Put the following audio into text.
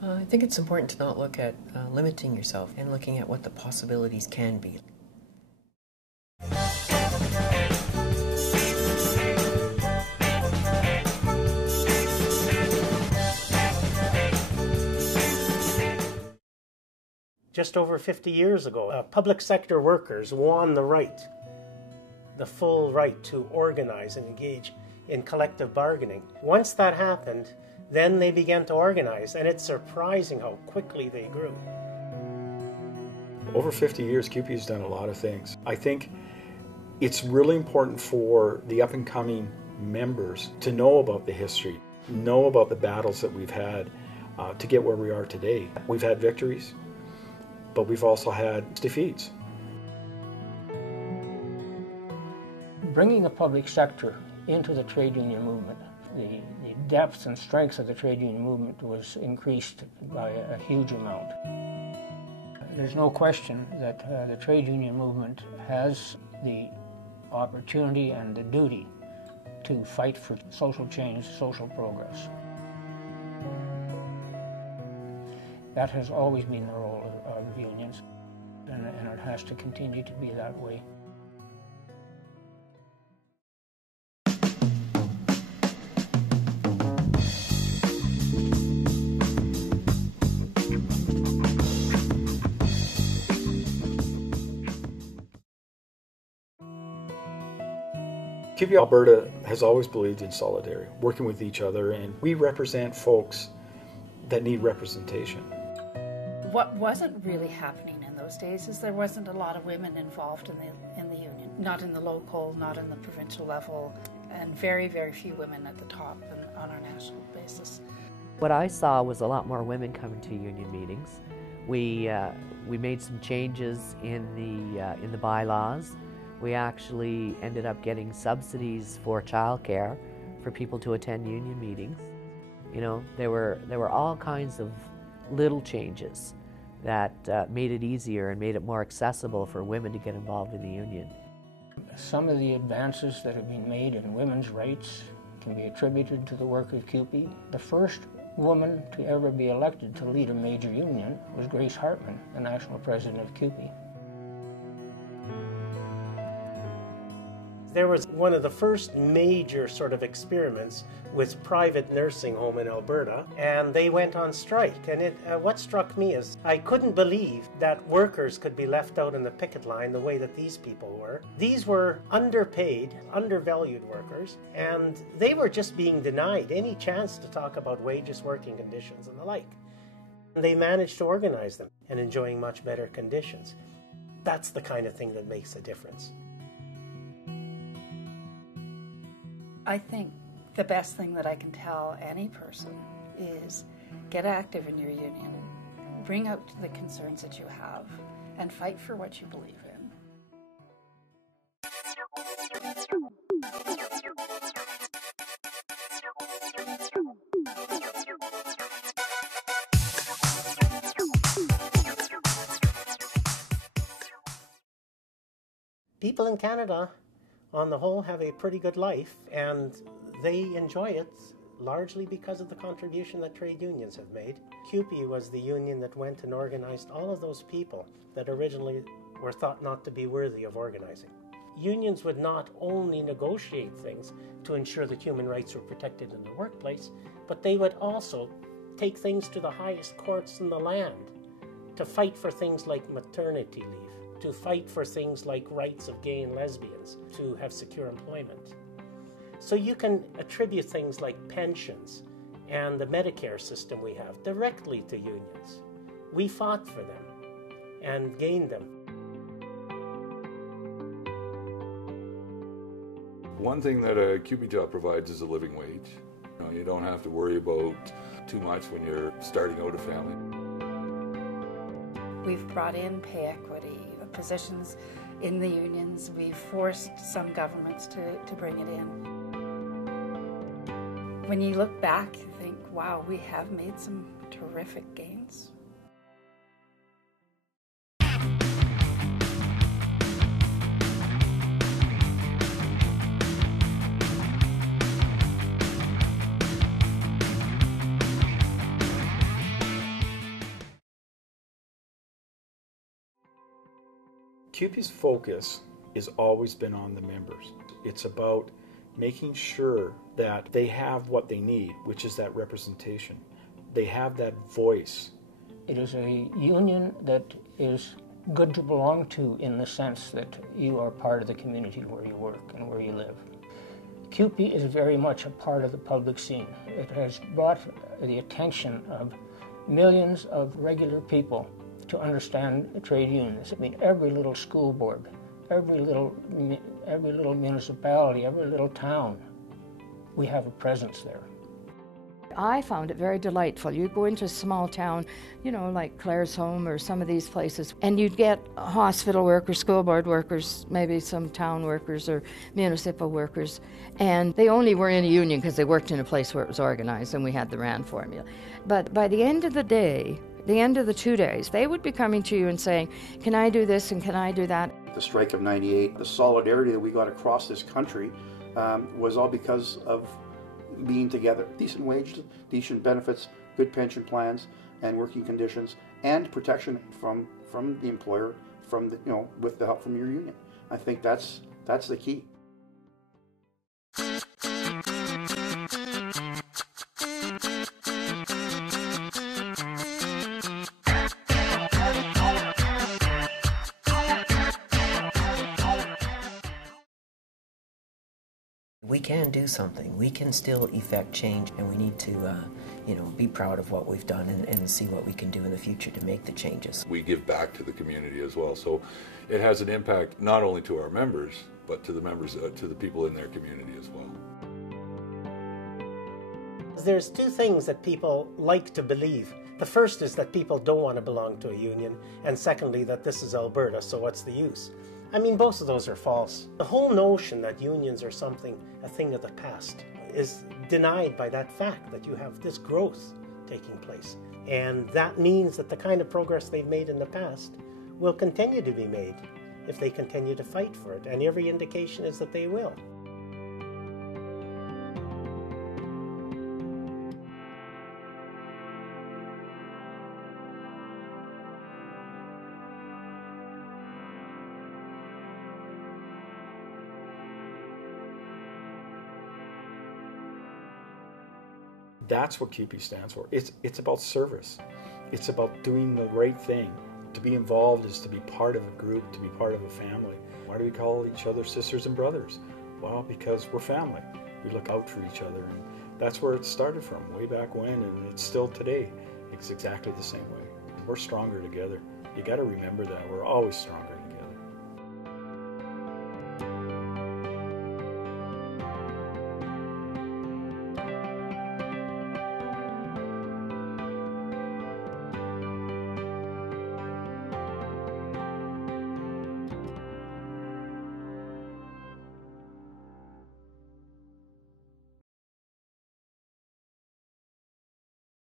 I think it's important to not look at limiting yourself and looking at what the possibilities can be. Just over 50 years ago, public sector workers won the full right to organize and engage in collective bargaining. Once that happened, then they began to organize, and it's surprising how quickly they grew. Over 50 years, CUPE has done a lot of things. I think it's really important for the up-and-coming members to know about the history, know about the battles that we've had to get where we are today. We've had victories, but we've also had defeats. Bringing the public sector into the trade union movement, the depth and strength of the trade union movement was increased by a huge amount. There's no question that the trade union movement has the opportunity and the duty to fight for social change, social progress. That has always been the role of unions, and it has to continue to be that way. CUPE Alberta has always believed in solidarity, working with each other, and we represent folks that need representation. What wasn't really happening in those days is there wasn't a lot of women involved in the union, not in the local, not in the provincial level, and very, very few women at the top and on our national basis. What I saw was a lot more women coming to union meetings. We made some changes in the bylaws. We actually ended up getting subsidies for childcare for people to attend union meetings. You know, there were all kinds of little changes that made it easier and made it more accessible for women to get involved in the union. Some of the advances that have been made in women's rights can be attributed to the work of CUPE. The first woman to ever be elected to lead a major union was Grace Hartman, the national president of CUPE. There was one of the first major sort of experiments with private nursing home in Alberta, and they went on strike. And what struck me is I couldn't believe that workers could be left out in the picket line the way that these people were. These were underpaid, undervalued workers, and they were just being denied any chance to talk about wages, working conditions, and the like. And they managed to organize them and enjoying much better conditions. That's the kind of thing that makes a difference. I think the best thing that I can tell any person is get active in your union, bring out the concerns that you have, and fight for what you believe in. People in Canada, on the whole, have a pretty good life, and they enjoy it largely because of the contribution that trade unions have made. CUPE was the union that went and organized all of those people that originally were thought not to be worthy of organizing. Unions would not only negotiate things to ensure that human rights were protected in the workplace, but they would also take things to the highest courts in the land to fight for things like maternity leave, to fight for things like rights of gay and lesbians to have secure employment. So you can attribute things like pensions and the Medicare system we have directly to unions. We fought for them and gained them. One thing that a CUPE job provides is a living wage. You don't have to worry about too much when you're starting out a family. We've brought in pay equity, positions in the unions. We've forced some governments to bring it in. When you look back, you think, wow, we have made some terrific gains. CUPE's focus has always been on the members. It's about making sure that they have what they need, which is that representation. They have that voice. It is a union that is good to belong to in the sense that you are part of the community where you work and where you live. CUPE is very much a part of the public scene. It has brought the attention of millions of regular people to understand trade unions. I mean, every little school board, every little municipality, every little town, we have a presence there. I found it very delightful. You go into a small town, you know, like Claresholm or some of these places, and you'd get hospital workers, school board workers, maybe some town workers or municipal workers, and they only were in a union because they worked in a place where it was organized and we had the RAND formula. But by the end of the day, the end of the 2 days, they would be coming to you and saying, can I do this and can I do that? The strike of '98, the solidarity that we got across this country was all because of being together. Decent wages, decent benefits, good pension plans, and working conditions, and protection from the employer, from the, you know, with the help from your union. I think that's the key. We can do something. We can still effect change, and we need to, be proud of what we've done and see what we can do in the future to make the changes. We give back to the community as well, so it has an impact not only to our members, but to the members, to the people in their community as well. There's two things that people like to believe. The first is that people don't want to belong to a union, and secondly, that this is Alberta, so what's the use? I mean, both of those are false. The whole notion that unions are a thing of the past, is denied by that fact that you have this growth taking place. And that means that the kind of progress they've made in the past will continue to be made if they continue to fight for it. And every indication is that they will. That's what CUPE stands for. It's about service. It's about doing the right thing. To be involved is to be part of a group, to be part of a family. Why do we call each other sisters and brothers? Well, because we're family. We look out for each other, and that's where it started from, way back when, and it's still today. It's exactly the same way. We're stronger together. You got to remember that. We're always stronger